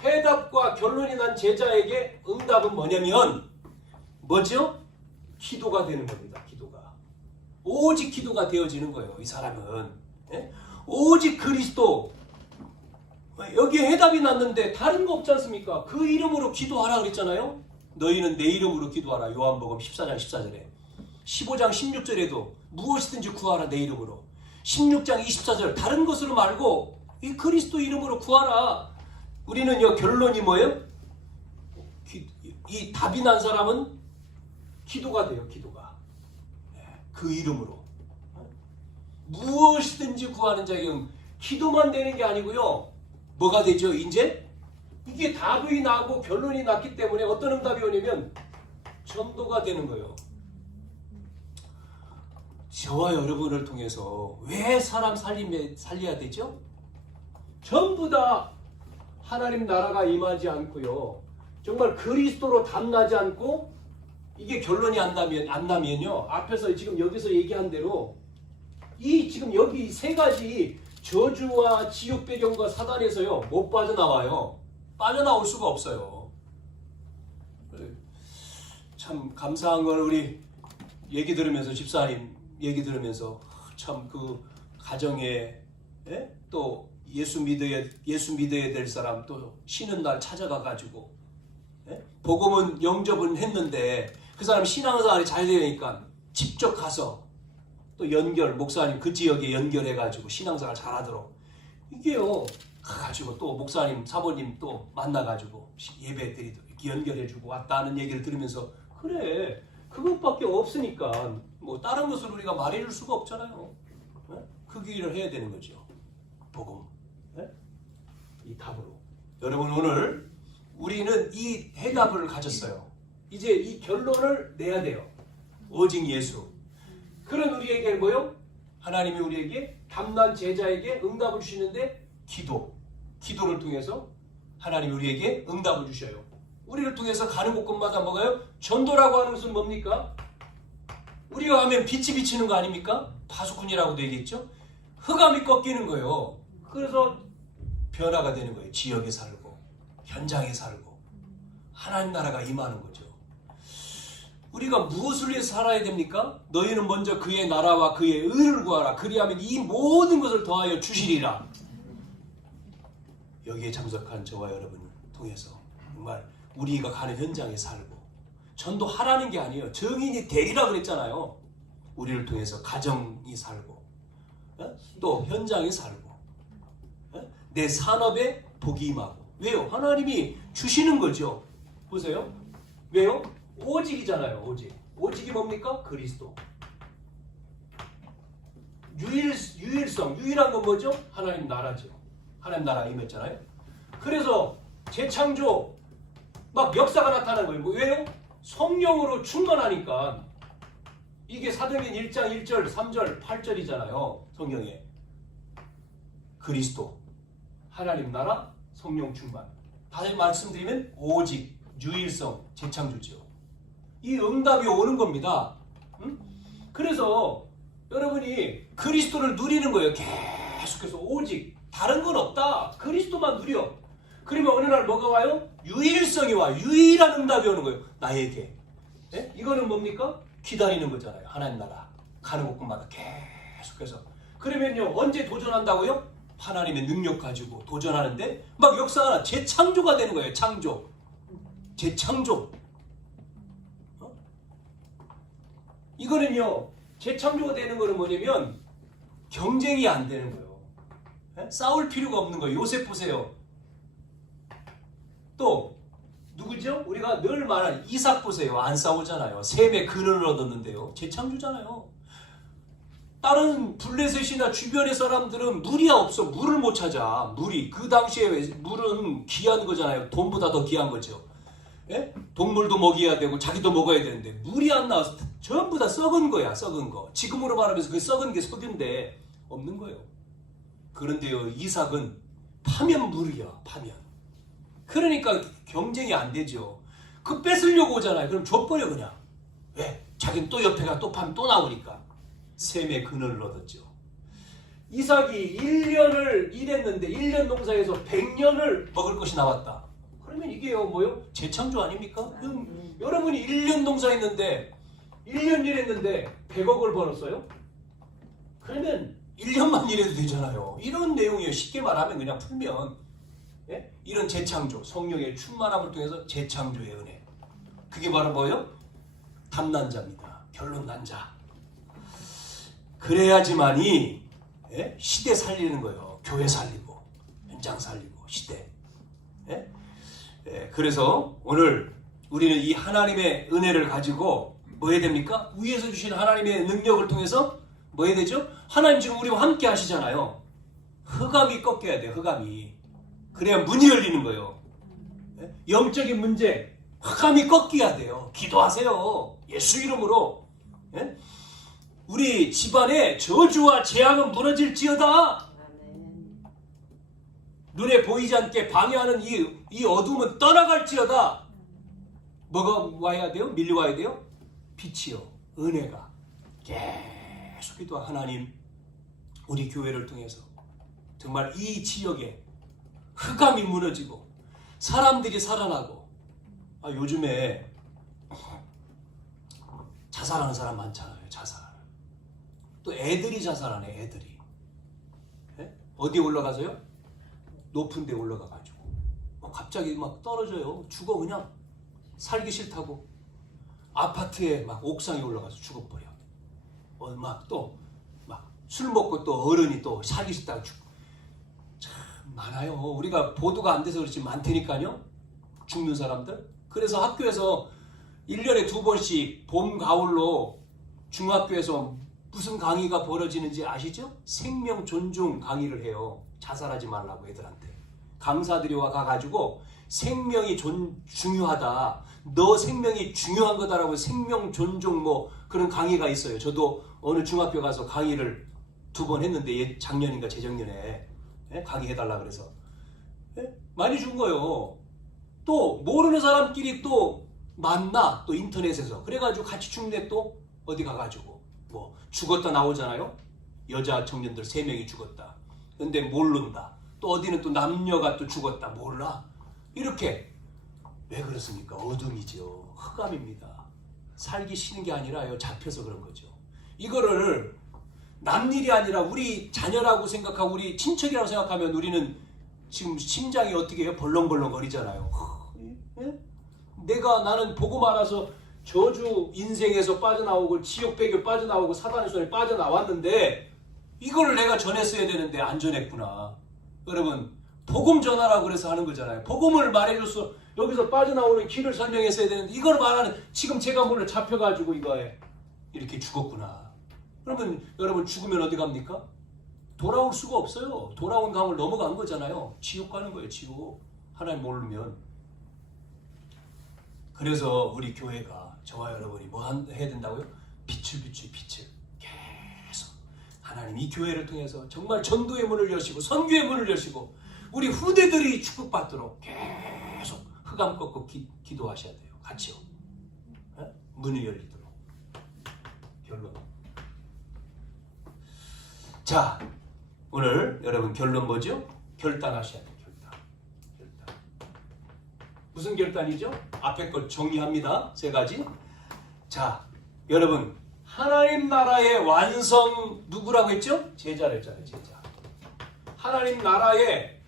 해답과 결론이 난 제자에게 응답은 뭐냐면 뭐죠? 기도가 되는 겁니다. 기도가. 오직 기도가 되어지는 거예요. 이 사람은. 예? 오직 그리스도. 여기에 해답이 났는데 다른 거 없지 않습니까? 그 이름으로 기도하라 그랬잖아요. 너희는 내 이름으로 기도하라. 요한복음 14장 14절에. 15장 16절에도 무엇이든지 구하라 내 이름으로. 16장 24절 다른 것으로 말고 이 그리스도 이름으로 구하라. 우리는요 결론이 뭐예요? 이 답이 난 사람은 기도가 돼요. 기도가. 그 이름으로. 무엇이든지 구하는 자에게 기도만 되는 게 아니고요. 뭐가 되죠? 이제 이게 답이 나고 결론이 났기 때문에 어떤 응답이 오냐면 전도가 되는 거예요. 저와 여러분을 통해서 왜 사람 살려야 되죠? 전부 다 하나님 나라가 임하지 않고요. 정말 그리스도로 담나지 않고 이게 결론이 안 나면요. 앞에서 지금 여기서 얘기한 대로 이 지금 여기 세 가지 저주와 지옥 배경과 사단에서요. 못 빠져나와요. 빠져나올 수가 없어요. 참 감사한 건 우리 얘기 들으면서 집사님 얘기 들으면서 참 그 가정에 또 예수 믿어야 될 사람 또 쉬는 날 찾아가 가지고 복음은 영접은 했는데 그 사람 신앙생활이 잘 되니까 직접 가서 또 목사님 그 지역에 연결해 가지고 신앙생활 잘하도록 이게요 가가지고 또 목사님 사모님 또 만나 가지고 예배 드리도록 이렇게 연결해 주고 왔다는 얘기를 들으면서 그래 그것밖에 없으니까 뭐 다른 것을 우리가 말해줄 수가 없잖아요. 그 길을 해야 되는 거죠. 복음. 이 답으로. 여러분 오늘 우리는 이 해답을 가졌어요. 이제 이 결론을 내야 돼요. 오직 예수. 그런 우리에게 뭐요? 하나님이 우리에게 담난 제자에게 응답을 주시는데 기도를 통해서 하나님이 우리에게 응답을 주셔요. 우리를 통해서 가는 곳곳마다 뭐가요? 전도라고 하는 것은 뭡니까? 우리가 가면 빛이 비치는 거 아닙니까? 파수꾼이라고도 얘기했죠. 흑암이 꺾이는 거예요. 그래서 변화가 되는 거예요. 지역에 살고 현장에 살고 하나님 나라가 임하는 거죠. 우리가 무엇을 위해서 살아야 됩니까? 너희는 먼저 그의 나라와 그의 의를 구하라. 그리하면 이 모든 것을 더하여 주시리라. 여기에 참석한 저와 여러분을 통해서 정말 우리가 가는 현장에 살고 전도하라는 게 아니에요. 증인이 되리라 그랬잖아요. 우리를 통해서 가정이 살고 또 현장에 살고 내 산업에 복이 임하고. 왜요? 하나님이 주시는 거죠. 보세요. 왜요? 오직이잖아요. 오직이 뭡니까? 그리스도. 유일한 건 뭐죠? 하나님 나라죠. 하나님 나라 임했잖아요. 그래서 재창조 막 역사가 나타나는 거예요. 왜요? 성령으로 충만하니까 이게 사도행전 1장 1절, 3절, 8절이잖아요. 성경에. 그리스도, 하나님 나라, 성령 충만. 다시 말씀드리면 오직, 유일성, 재창조죠. 이 응답이 오는 겁니다. 응? 그래서 여러분이 그리스도를 누리는 거예요. 계속해서 오직 다른 건 없다. 그리스도만 누려. 그러면 어느 날 뭐가 와요? 유일성이 와. 유일한 응답이 오는 거예요. 나에게. 네? 이거는 뭡니까? 기다리는 거잖아요. 하나님 나라 가는 곳마다 계속해서. 그러면요 언제 도전한다고요? 하나님의 능력 가지고 도전하는데 막 역사가 재창조가 되는 거예요. 창조. 재창조. 이거는요 재창조가 되는 거는 뭐냐면 경쟁이 안 되는 거예요. 네? 싸울 필요가 없는 거예요. 요셉 보세요. 또 누구죠? 우리가 늘 말하는 이삭 보세요. 안 싸우잖아요. 셈의 근원을 얻었는데요. 재창조잖아요. 다른 블레셋이나 주변의 사람들은 물이 없어. 물을 못 찾아. 물이. 그 당시에 물은 귀한 거잖아요. 돈보다 더 귀한 거죠. 예? 동물도 먹여야 되고 자기도 먹어야 되는데 물이 안 나와서 전부 다 썩은 거야. 썩은 거. 지금으로 말하면서 그 썩은 게 석인데 없는 거예요. 그런데요 이삭은 파면 물이야. 파면. 그러니까 경쟁이 안 되죠. 그 뺏으려고 오잖아요. 그럼 줘버려 그냥. 왜? 자기는 또 옆에가 또 파면 또 나오니까. 셈의 근원을 얻었죠. 이삭이 1년을 일했는데 1년 농사에서 100년을 먹을 것이 나왔다. 그러면 이게 뭐요? 재창조 아닙니까? 여러분이 1년 농사했는데 1년 일했는데 100억을 벌었어요? 그러면 1년만 일해도 되잖아요. 이런 내용이에요. 쉽게 말하면 그냥 풀면. 예? 이런 재창조, 성령의 충만함을 통해서 재창조의 은혜. 그게 바로 뭐예요? 담난자입니다. 결론 난자. 그래야지만이 예? 시대 살리는 거예요. 교회 살리고 현장 살리고 시대. 예? 예, 그래서 오늘 우리는 이 하나님의 은혜를 가지고 뭐 해야 됩니까? 위에서 주신 하나님의 능력을 통해서 뭐 해야 되죠? 하나님 지금 우리와 함께 하시잖아요. 흑암이 꺾여야 돼요. 흑암이. 그래야 문이 열리는 거예요. 예? 영적인 문제, 흑암이 꺾여야 돼요. 기도하세요. 예수 이름으로. 예? 우리 집안에 저주와 재앙은 무너질지어다. 눈에 보이지 않게 방해하는 이 어둠은 떠나갈지어다. 뭐가 와야 돼요? 밀려와야 돼요? 빛이요. 은혜가. 계속 기도 하나님 우리 교회를 통해서 정말 이 지역에 흑암이 무너지고 사람들이 살아나고. 요즘에 자살하는 사람 많잖아요. 자살. 또 애들이 자살하네. 애들이. 예? 어디에 올라가서요? 높은 데 올라가가지고 갑자기 막 떨어져요. 죽어 그냥. 살기 싫다고. 아파트에 막 옥상에 올라가서 죽어버려. 막 또 막 술 먹고 또 어른이 또 살기 싫다고 죽고. 참 많아요. 우리가 보도가 안 돼서 그렇지 많다니까요. 죽는 사람들. 그래서 학교에서 1년에 2번씩 봄, 가을로 중학교에서 무슨 강의가 벌어지는지 아시죠? 생명 존중 강의를 해요. 자살하지 말라고 애들한테. 강사들이 와가지고 생명이 중요하다. 너 생명이 중요한 거다라고 생명 존중 뭐 그런 강의가 있어요. 저도 어느 중학교 가서 강의를 2번 했는데 작년인가 재작년에 강의해달라 그래서 많이 준 거예요. 또 모르는 사람끼리 또 만나. 또 인터넷에서. 그래가지고 같이 죽네. 또 어디 가가지고 뭐 죽었다 나오잖아요. 여자 청년들 3명이 죽었다. 근데 모른다. 또 어디는 또 남녀가 또 죽었다. 몰라. 이렇게. 왜 그렇습니까? 어둠이죠. 흑암입니다. 살기 싫은 게 아니라요. 잡혀서 그런 거죠. 이거를 남일이 아니라 우리 자녀라고 생각하고 우리 친척이라고 생각하면 우리는 지금 심장이 어떻게 해요? 벌렁벌렁 거리잖아요. 나는 보고 말아서 저주 인생에서 빠져나오고 지옥 배교 빠져나오고 사단의 손에 빠져나왔는데 이거를 내가 전했어야 되는데 안 전했구나. 여러분 복음 전하라고 그래서 하는 거잖아요. 복음을 말해줘서 여기서 빠져나오는 길을 설명했어야 되는데 이걸 말하는 지금 제가 몰래 잡혀가지고 이거에 이렇게 죽었구나. 그러면 여러분 죽으면 어디 갑니까? 돌아올 수가 없어요. 돌아온 강을 넘어간 거잖아요. 지옥 가는 거예요. 지옥. 하나님 모르면. 그래서 우리 교회가 저와 여러분이 뭐 해야 된다고요? 빛을 계속 하나님 이 교회를 통해서 정말 전도의 문을 여시고 선교의 문을 여시고 우리 후대들이 축복받도록 계속 흑암 꺾고 기도하셔야 돼요. 같이요. 네? 문이 열리도록. 결론. 자, 오늘 여러분 결론 뭐죠? 결단하셔야 돼요. 결단. 무슨 결단이죠? 앞에 걸 정리합니다. 세 가지. 자, 여러분 하나님 나라의 완성 누구라고 했죠? 제자를 했잖아요. 제자. 하나님 나라의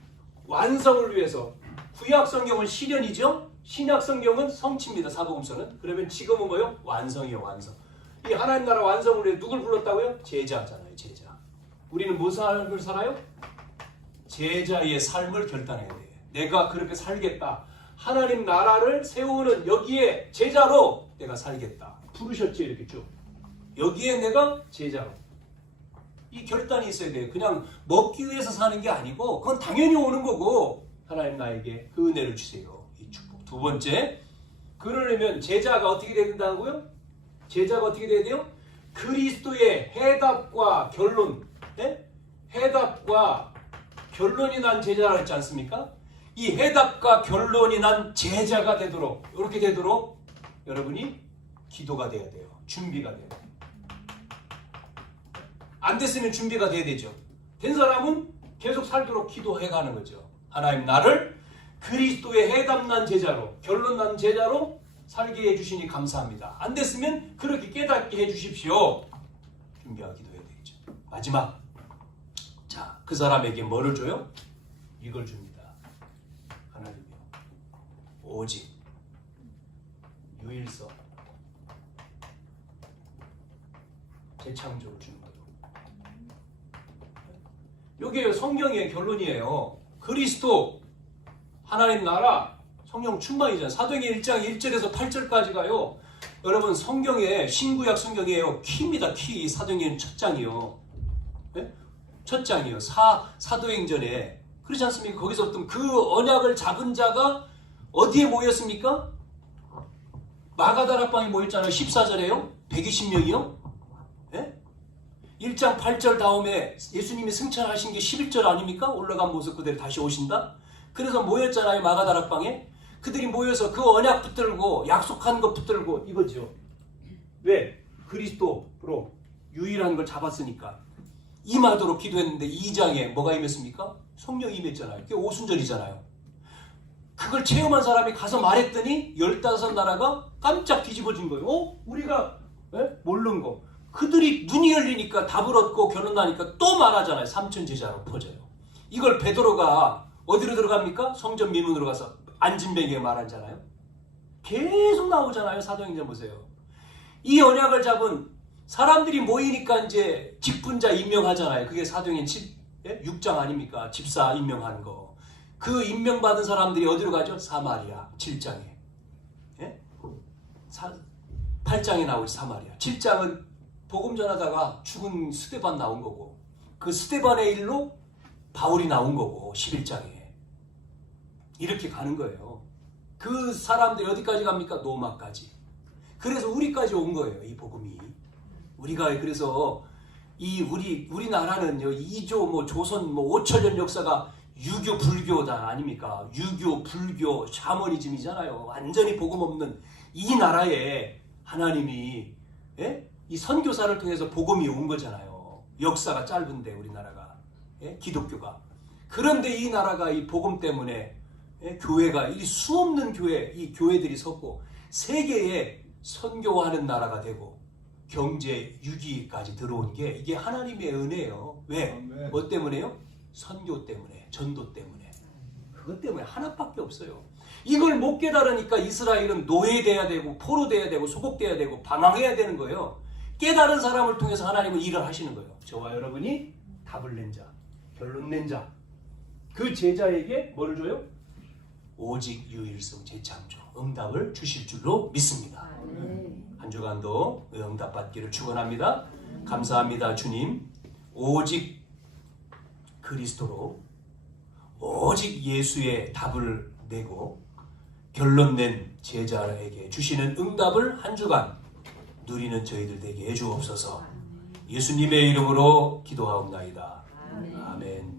완성을 위해서 구약 성경은 실현이죠. 신약 성경은 성취입니다. 사복음서는. 그러면 지금은 뭐요? 완성이에요. 완성. 이 하나님 나라 완성을 위해 누굴 불렀다고요? 제자잖아요. 제자. 우리는 무슨 삶을 살아요? 제자의 삶을 결단해야 돼요. 내가 그렇게 살겠다. 하나님 나라를 세우는 여기에 제자로 내가 살겠다. 부르셨지 이렇게 쭉. 여기에 내가 제자로. 이 결단이 있어야 돼요. 그냥 먹기 위해서 사는 게 아니고 그건 당연히 오는 거고 하나님 나에게 그 은혜를 주세요. 이 축복. 두 번째, 그러려면 제자가 어떻게 돼야 된다고요? 제자가 어떻게 돼야 돼요? 그리스도의 해답과 결론, 네? 해답과 결론이 난 제자라 했지 않습니까? 이 해답과 결론이 난 제자가 되도록, 이렇게 되도록 여러분이 기도가 돼야 돼요. 준비가 돼요. 안 됐으면 준비가 돼야 되죠. 된 사람은 계속 살도록 기도해가는 거죠. 하나님 나를 그리스도의 해답난 제자로, 결론난 제자로 살게 해주시니 감사합니다. 안 됐으면 그렇게 깨닫게 해주십시오. 준비하고 기도해야 되겠죠. 마지막. 자, 그 사람에게 뭐를 줘요? 이걸 줍니다. 하나님이요. 오직 유일성 재창조를 주는 거예요. 이게 성경의 결론이에요. 그리스도 하나님 나라 성령 충만이잖아요. 사도행전 1장 1절에서 8절까지 가요. 여러분 성경에 신구약 성경이에요. 키입니다. 키. 사도행전 첫 장이요. 네? 첫 장이요. 사도행전에 그렇지 않습니까? 거기서 어떤 그 언약을 잡은 자가 어디에 모였습니까? 마가다락방에 모였잖아요. 14절에요. 120명이요. 네? 1장 8절 다음에 예수님이 승천하신 게 11절 아닙니까? 올라간 모습 그대로 다시 오신다. 그래서 모였잖아요. 마가다락방에. 그들이 모여서 그 언약 붙들고 약속한 것 붙들고 이거죠. 왜? 그리스도로 유일한 걸 잡았으니까. 임하도록 기도했는데 2장에 뭐가 임했습니까? 성령이 임했잖아요. 그게 오순절이잖아요. 그걸 체험한 사람이 가서 말했더니 15나라가 깜짝 뒤집어진 거예요. 우리가 모르는 거. 그들이 눈이 열리니까 답을 얻고 결론나니까 또 말하잖아요. 3천 제자로 퍼져요. 이걸 베드로가 어디로 들어갑니까? 성전 민문으로 가서 안진뱅이에 말하잖아요. 계속 나오잖아요. 사도행전 보세요. 이 언약을 잡은 사람들이 모이니까 이제 직분자 임명하잖아요. 그게 사도행전 6장 아닙니까? 집사 임명하는 거. 그 임명받은 사람들이 어디로 가죠? 사마리아 7장에. 8장에 나오지 사마리아. 7장은 복음 전하다가 죽은 스데반 나온 거고 그 스데반의 일로 바울이 나온 거고 11장에. 이렇게 가는 거예요. 그 사람들이 어디까지 갑니까? 로마까지. 그래서 우리까지 온 거예요. 이 복음이. 우리가 그래서 이 우리나라는 2조 조선 5천년 역사가 유교 불교다 아닙니까? 유교 불교 샤머니즘이잖아요. 완전히 복음 없는 이 나라에 하나님이 이 선교사를 통해서 복음이 온 거잖아요. 역사가 짧은데 우리나라가 기독교가. 그런데 이 나라가 이 복음 때문에 교회가 이 수없는 이 교회들이 섰고 세계에 선교하는 나라가 되고 경제 유기까지 들어온 게 이게 하나님의 은혜예요. 왜? 아멘. 뭐 때문에요? 선교 때문에, 전도 때문에. 그것 때문에 하나밖에 없어요. 이걸 못 깨달으니까 이스라엘은 노예돼야 되고 포로돼야 되고 소곡돼야 되고 방황해야 되는 거예요. 깨달은 사람을 통해서 하나님은 일을 하시는 거예요. 저와 여러분이 답을 낸 자, 결론 낸 자. 그 제자에게 뭐를 줘요? 오직 유일성 재창조 응답을 주실 줄로 믿습니다. 한 주간도 응답 받기를 축원합니다. 감사합니다. 주님. 오직 그리스도로 오직 예수의 답을 내고 결론 낸 제자에게 주시는 응답을 한 주간 누리는 저희들 되게 해주옵소서. 예수님의 이름으로 기도하옵나이다. 아멘.